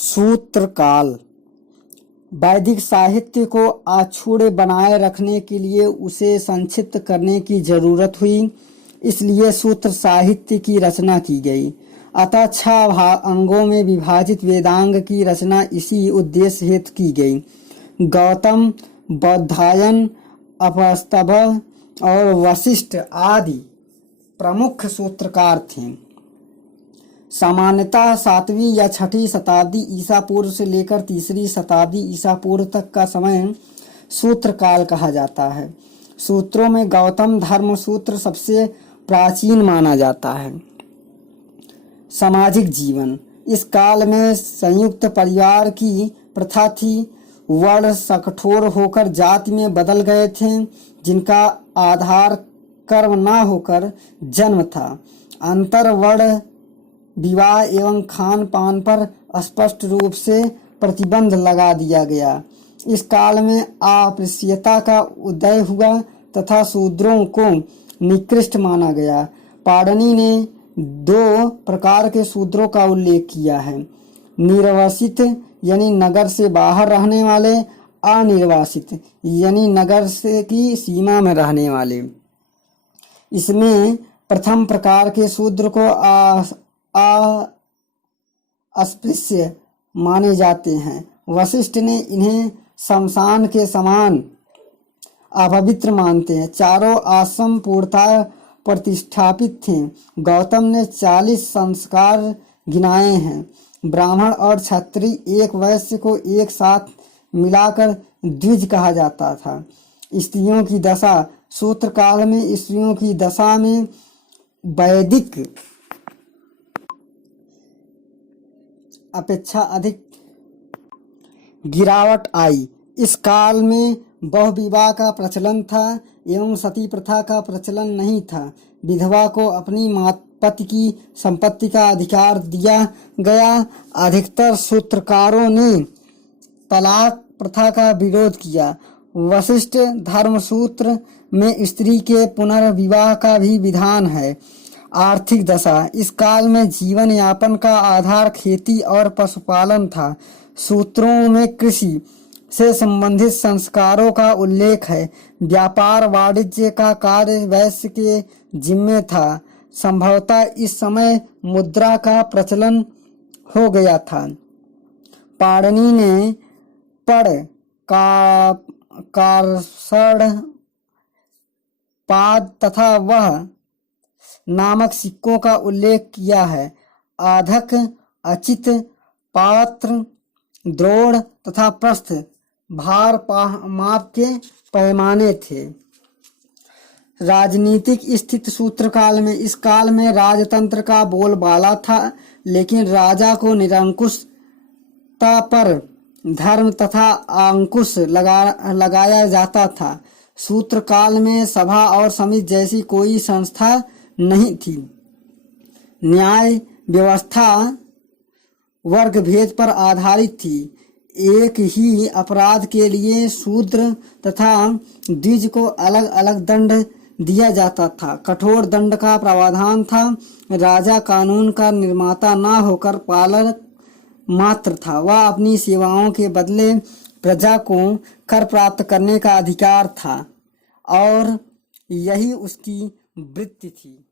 सूत्र काल। वैदिक साहित्य को अछूते बनाए रखने के लिए उसे संक्षिप्त करने की जरूरत हुई, इसलिए सूत्र साहित्य की रचना की गई। अतः 6 अंगों में विभाजित वेदांग की रचना इसी उद्देश्य हेतु की गई। गौतम, बौधायन, अपस्तभ और वशिष्ठ आदि प्रमुख सूत्रकार थे। सामान्यतः 7वीं या 6ठी शताब्दी ईसा पूर्व से लेकर 3री शताब्दी ईसा पूर्व तक का समय सूत्र काल कहा जाता है। सूत्रों में गौतम धर्म सूत्र सबसे प्राचीन माना जाता है। सामाजिक जीवन। इस काल में संयुक्त परिवार की प्रथा थी। वर्ण सकठोर होकर जाति में बदल गए थे, जिनका आधार कर्म न होकर जन्म था। अंतर वर्ण विवाह एवं खान पान पर स्पष्ट रूप से प्रतिबंध लगा दिया गया। इस काल में अस्पृश्यता का उदय हुआ तथा शूद्रों को निकृष्ट माना गया। पाणिनि ने 2 प्रकार के शूद्रों का उल्लेख किया है: निर्वासित यानी नगर से बाहर रहने वाले, अनिर्वासित यानी नगर से की सीमा में रहने वाले। इसमें प्रथम प्रकार के शूद्र को अस्पृश्य माने जाते हैं। वशिष्ठ ने इन्हें शमशान के समान अपवित्र मानते हैं। चारों आश्रम पूर्णतः प्रतिष्ठापित थे। गौतम ने 40 संस्कार गिनाए हैं। ब्राह्मण और क्षत्रिय एक वैश्य को एक साथ मिलाकर द्विज कहा जाता था। स्त्रियों की दशा। सूत्र काल में स्त्रियों की दशा में वैदिक अपेक्षा अधिक गिरावट आई। इस काल में बहुविवाह का प्रचलन था एवं सती प्रथा का प्रचलन नहीं था। विधवा को अपनी पति की संपत्ति का अधिकार दिया गया। अधिकतर सूत्रकारों ने तलाक प्रथा का विरोध किया। वशिष्ठ धर्मसूत्र में स्त्री के पुनर्विवाह का भी विधान है। आर्थिक दशा। इस काल में जीवन यापन का आधार खेती और पशुपालन था। सूत्रों में कृषि से संबंधित संस्कारों का उल्लेख है। व्यापार वाणिज्य का कार्य वैश्य के जिम्मे था। संभवतः इस समय मुद्रा का प्रचलन हो गया था। पाणिनि ने पड़, कारसड़, पाद तथा वह नामक सिक्कों का उल्लेख किया है। आधक, अचित, पात्र, द्रोण तथा प्रस्थ भार माप के पैमाने थे। राजनीतिक स्थिति सूत्र काल में। इस काल में राजतंत्र का बोलबाला था, लेकिन राजा को निरंकुशता पर धर्म तथा अंकुश लगाया जाता था। सूत्र काल में सभा और समिति जैसी कोई संस्था नहीं थी। न्याय व्यवस्था वर्ग भेद पर आधारित थी। एक ही अपराध के लिए शूद्र तथा द्विज को अलग अलग दंड दिया जाता था। कठोर दंड का प्रावधान था। राजा कानून का निर्माता न होकर पालक मात्र था। वह अपनी सेवाओं के बदले प्रजा को कर प्राप्त करने का अधिकार था और यही उसकी वृत्ति थी।